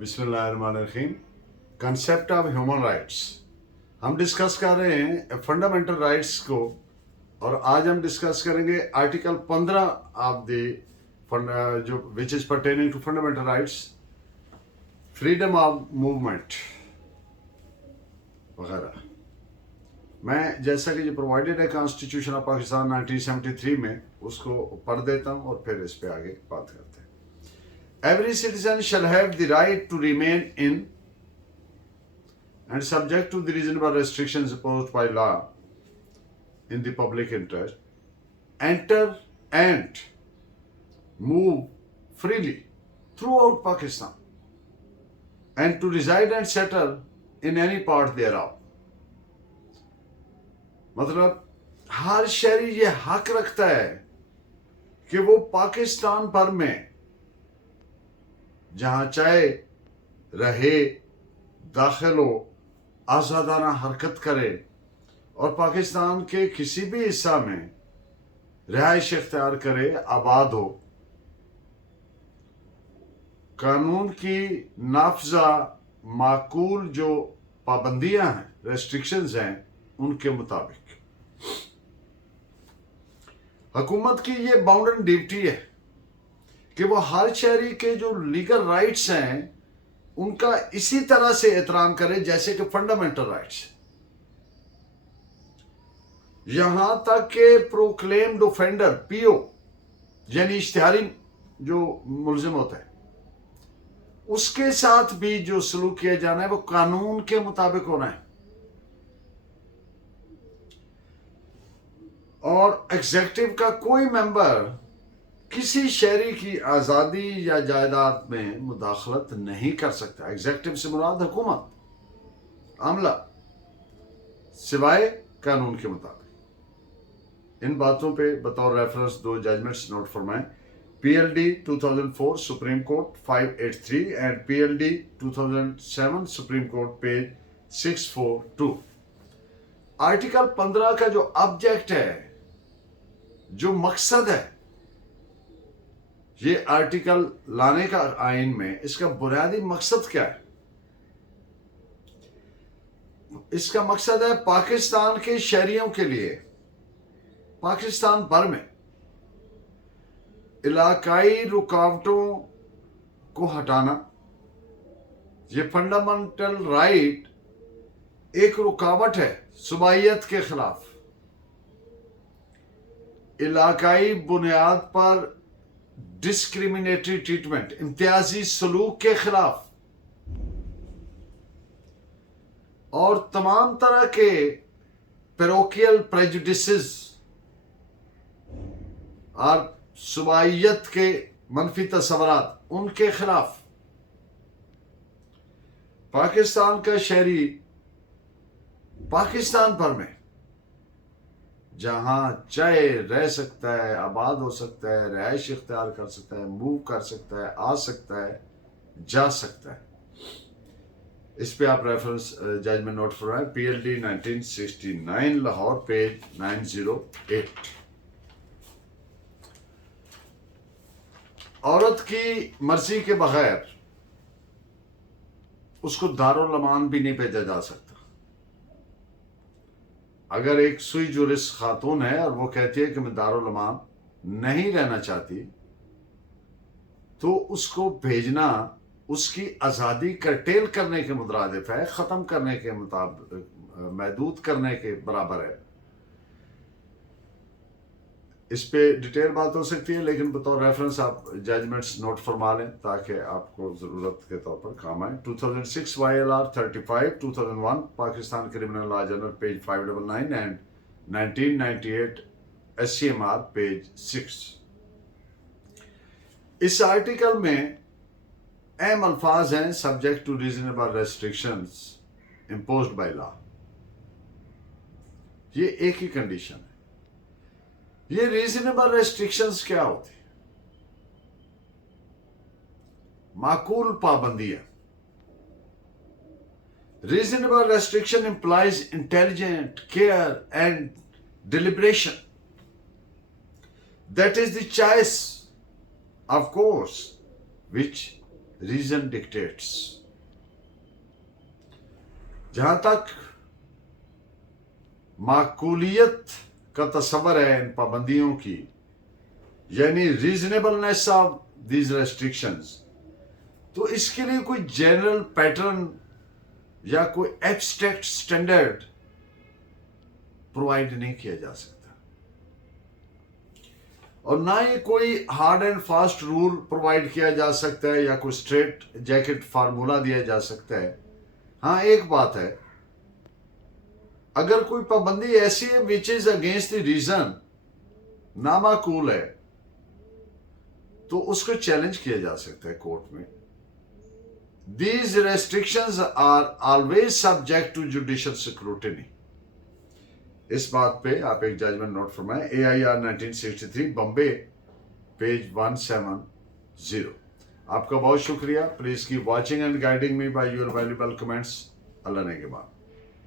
बिस्मिल्लाहिर्रहमानिर्रहीम। Concept of human rights हम discuss कर रहे हैं फंडामेंटल राइट्स को, और आज हम डिस्कस करेंगे आर्टिकल 15 ऑफ द जो which is pertaining to fundamental rights, freedom of movement वगैरह। मैं जैसा कि ये प्रोवाइडेड है कॉन्स्टिट्यूशन ऑफ पाकिस्तान 1973 में, उसको पढ़ देता हूँ और फिर इस पे आगे बात करते हैं। Every citizen shall have the right to remain in and subject to the reasonable restrictions imposed by law in the public interest, enter and move freely throughout Pakistan and to reside and settle in any part thereof. मतलब हर शहरी ये हक रखता है कि वो पाकिस्तान भर में जहाँ चाहे रहे, दाखिल हो, आज़ादाना हरकत करे और पाकिस्तान के किसी भी हिस्सा में रिहाइश इख्तियार करे, आबाद हो। कानून की नाफजा माकूल जो पाबंदियां हैं, रेस्ट्रिक्शंस हैं, उनके मुताबिक हुकूमत की ये बाउंडन ड्यूटी है कि वो हर शहरी के जो लीगल राइट्स हैं उनका इसी तरह से एहतराम करे जैसे कि फंडामेंटल राइट्स। यहां तक कि प्रोक्लेम्ड ऑफेंडर पीओ यानी इश्तिहारी जो मुलजिम होता है उसके साथ भी जो सलूक किया जाना है वो कानून के मुताबिक होना है। और एग्जीक्यूटिव का कोई मेंबर किसी शहरी की आज़ादी या जायदाद में मुदाखलत नहीं कर सकता। एग्जीक्यूटिव से मुराद हुकूमत, अमला, सिवाय कानून के मुताबिक। इन बातों पे बतौर रेफरेंस दो जजमेंट्स नोट फरमाएं। PLD 2004 Supreme Court 583 and PLD 2007 Supreme Court page 642। Article 15 का जो ऑब्जेक्ट है, जो मकसद है, ये आर्टिकल लाने का आइन में इसका बुनियादी मकसद क्या है? इसका मकसद है पाकिस्तान के शहरियों के लिए पाकिस्तान भर में इलाकाई रुकावटों को हटाना। ये फंडामेंटल राइट एक रुकावट है सूबाइयत के खिलाफ, इलाकाई बुनियाद पर डिस्क्रिमिनेटरी ट्रीटमेंट, इम्तियाजी सलूक के खिलाफ, और तमाम तरह के पैरोकियल प्रेजुडिसेस और सूबाइयत के मनफी तस्वुरात, उनके खिलाफ पाकिस्तान का शहरी पाकिस्तान भर में जहां चाहे रह सकता है, आबाद हो सकता है, रिहाइश इख्तियार कर सकता है, मूव कर सकता है, आ सकता है, जा सकता है। इस पे आप रेफरेंस जजमेंट नोट फरमाएं। PLD 1969 Lahore page 908। औरत की मर्जी के बगैर उसको दारुल अमान भी नहीं भेजा जा सकता। अगर एक सुई जुरिस खातून है और वो कहती है कि मैं दारुल अमान नहीं रहना चाहती, तो उसको भेजना उसकी आज़ादी कर्टेल करने के मुतरादिफ है, ख़त्म करने के मुताबिक, महदूद करने के बराबर है। इस पे डिटेल बात हो सकती है, लेकिन बतौर रेफरेंस आप जजमेंट्स नोट फरमा लें ताकि आपको ज़रूरत के तौर पर काम आए। 2006 YLR 35, 2001 Pakistan criminal law journal page 599 and 1998 SCMR page 6। इस आर्टिकल में अहम अल्फाज हैं subject to reasonable restrictions imposed by law. ये एक ही कंडीशन है। ये रीजनेबल रेस्ट्रिक्शंस क्या होती है? माकूल पाबंदियां। Reasonable restriction implies intelligent care and deliberation, that is the choice of course which reason dictates. جہاں تک معقولیت کا تصور ہے ان پابندیوں کی، یعنی ریزنیبلنیس آف دیز ریسٹرکشنز، تو اس کے لیے کوئی جنرل پیٹرن یا کوئی ایبسٹریکٹ اسٹینڈرڈ پرووائڈ نہیں کیا جا سکتا، اور نہ ہی کوئی hard and fast rule provide کیا جا سکتا ہے یا کوئی اسٹریٹ جیکٹ فارمولا دیا جا سکتا ہے. ہاں ایک بات ہے، اگر کوئی پابندی ایسی ہے وچ از اگینسٹ دی ریزن، نامعقول ہے، تو اس کو چیلنج کیا جا سکتا ہے کورٹ میں. These restrictions are always subject to judicial scrutiny. اس بات پہ آپ ایک ججمنٹ نوٹ فرمائیں. AIR 1963 Bombay page 170. آپ کا بہت شکریہ. Please keep watching and guiding me by your valuable comments. اللہ نے کے بعد.